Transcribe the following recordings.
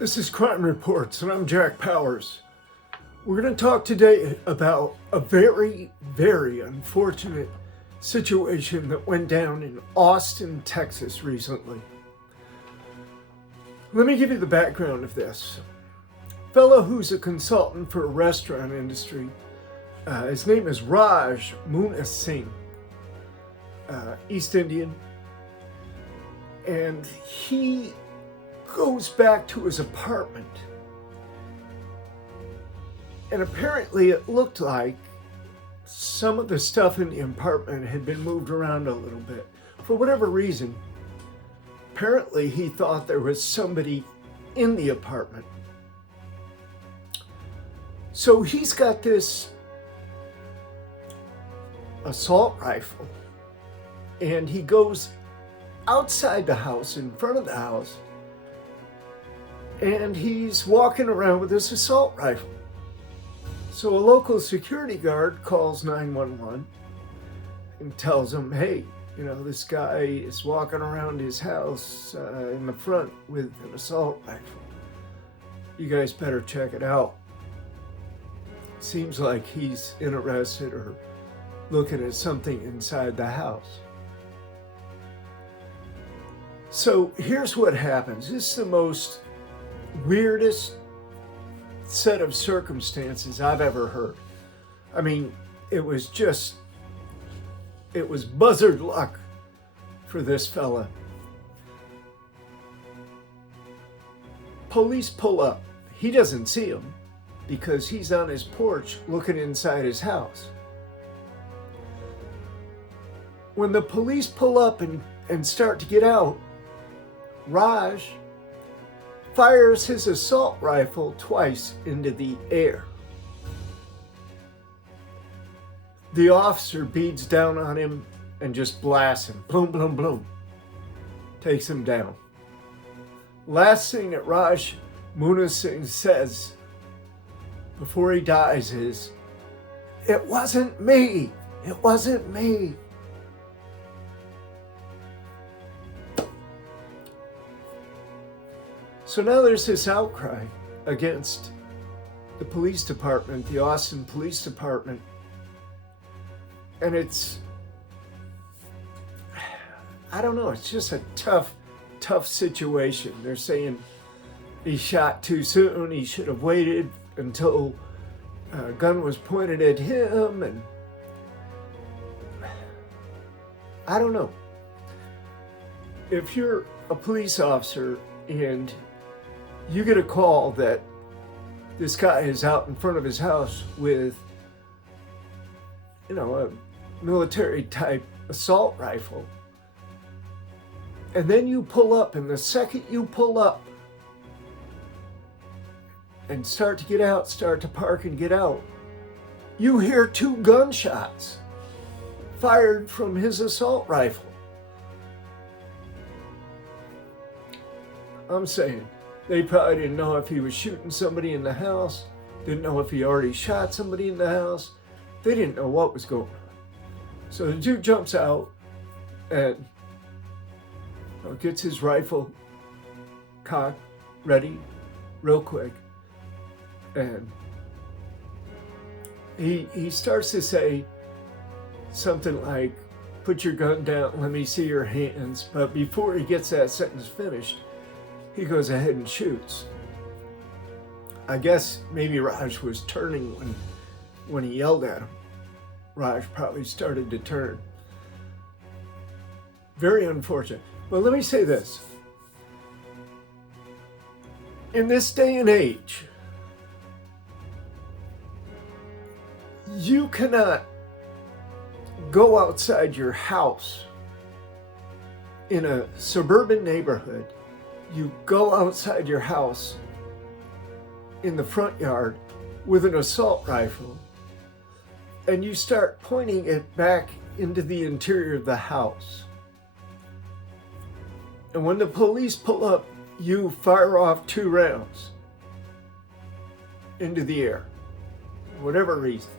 This is Crime Reports, and I'm Jack Powers. We're going to talk today about a very, very unfortunate situation that went down in Austin, Texas recently. Let me give you the background of this. A fellow who's a consultant for a restaurant industry, his name is Raj Moonesinghe, East Indian, and he goes back to his apartment, and apparently it looked like some of the stuff in the apartment had been moved around a little bit. For whatever reason, apparently he thought there was somebody in the apartment. So he's got this assault rifle, and he goes outside the house, in front of the house, and he's walking around with this assault rifle. So a local security guard calls 911 and tells him, hey, this guy is walking around his house in the front with an assault rifle. You guys better check it out. Seems like he's interested or looking at something inside the house. So here's what happens. This is the most weirdest set of circumstances I've ever heard. I mean, it was buzzard luck for this fella. Police pull up. He doesn't see him because he's on his porch looking inside his house. When the police pull up and start to get out, Raj fires his assault rifle twice into the air. The officer beats down on him and just blasts him. Boom, boom, boom. Takes him down. Last thing that Raj Moonesinghe says before he dies is, "It wasn't me. It wasn't me." So now there's this outcry against the police department, the Austin Police Department. And it's just a tough situation. They're saying he shot too soon, he should have waited until a gun was pointed at him, and I don't know. If you're a police officer and you get a call that this guy is out in front of his house with, a military type assault rifle, and then you pull up, and the second you pull up and start to park and get out, you hear 2 gunshots fired from his assault rifle. I'm saying, they probably didn't know if he was shooting somebody in the house, didn't know if he already shot somebody in the house. They didn't know what was going on. So the dude jumps out and gets his rifle cocked, ready, real quick. And he starts to say something like, "Put your gun down, let me see your hands." But before he gets that sentence finished, he goes ahead and shoots. I guess maybe Raj was turning when he yelled at him. Raj probably started to turn. Very unfortunate. But let me say this. In this day and age, you cannot go outside your house in a suburban neighborhood. You go outside your house in the front yard with an assault rifle, and you start pointing it back into the interior of the house. And when the police pull up, you fire off 2 rounds into the air, for whatever reason.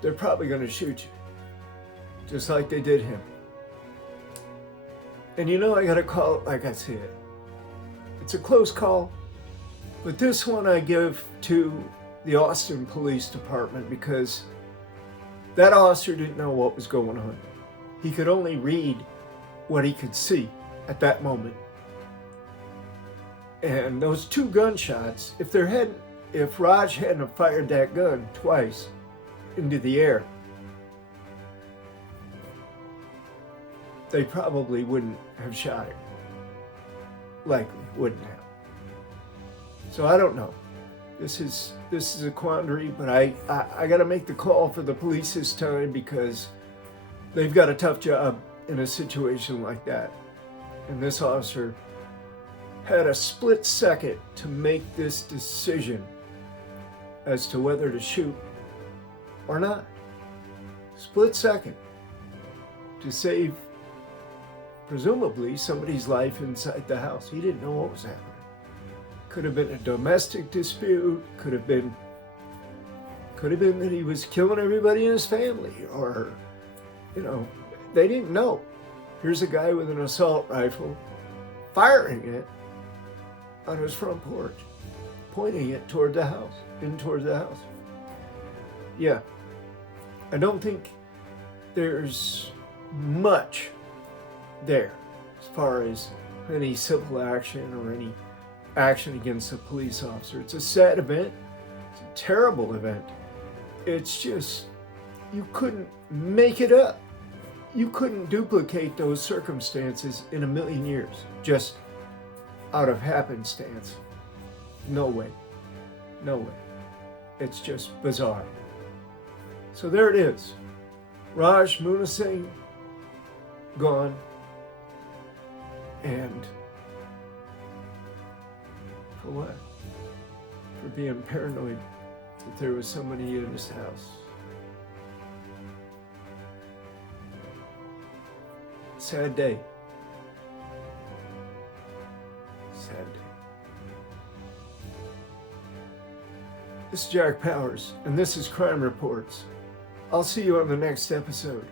They're probably going to shoot you, just like they did him. And I gotta call it like I see it. It's a close call, but this one I give to the Austin Police Department because that officer didn't know what was going on. He could only read what he could see at that moment. And those 2 gunshots, if Raj hadn't fired that gun twice into the air, they probably wouldn't have shot him. Likely wouldn't have. So I don't know. This is a quandary, but I got to make the call for the police this time because they've got a tough job in a situation like that. And this officer had a split second to make this decision as to whether to shoot or not. Split second to save presumably somebody's life inside the house. He didn't know what was happening. Could have been a domestic dispute, could have been that he was killing everybody in his family, or they didn't know. Here's a guy with an assault rifle firing it on his front porch, pointing it toward the house, towards the house. Yeah, I don't think there's much there as far as any civil action or any action against a police officer. It's a sad event. It's a terrible event. It's just, you couldn't make it up. You couldn't duplicate those circumstances in a million years, just out of happenstance. No way. No way. It's just bizarre. So there it is. Raj Moonesinghe, gone. And for what? For being paranoid that there was somebody in his house. Sad day. Sad day. This is Jack Powers, and this is Crime Reports. I'll see you on the next episode.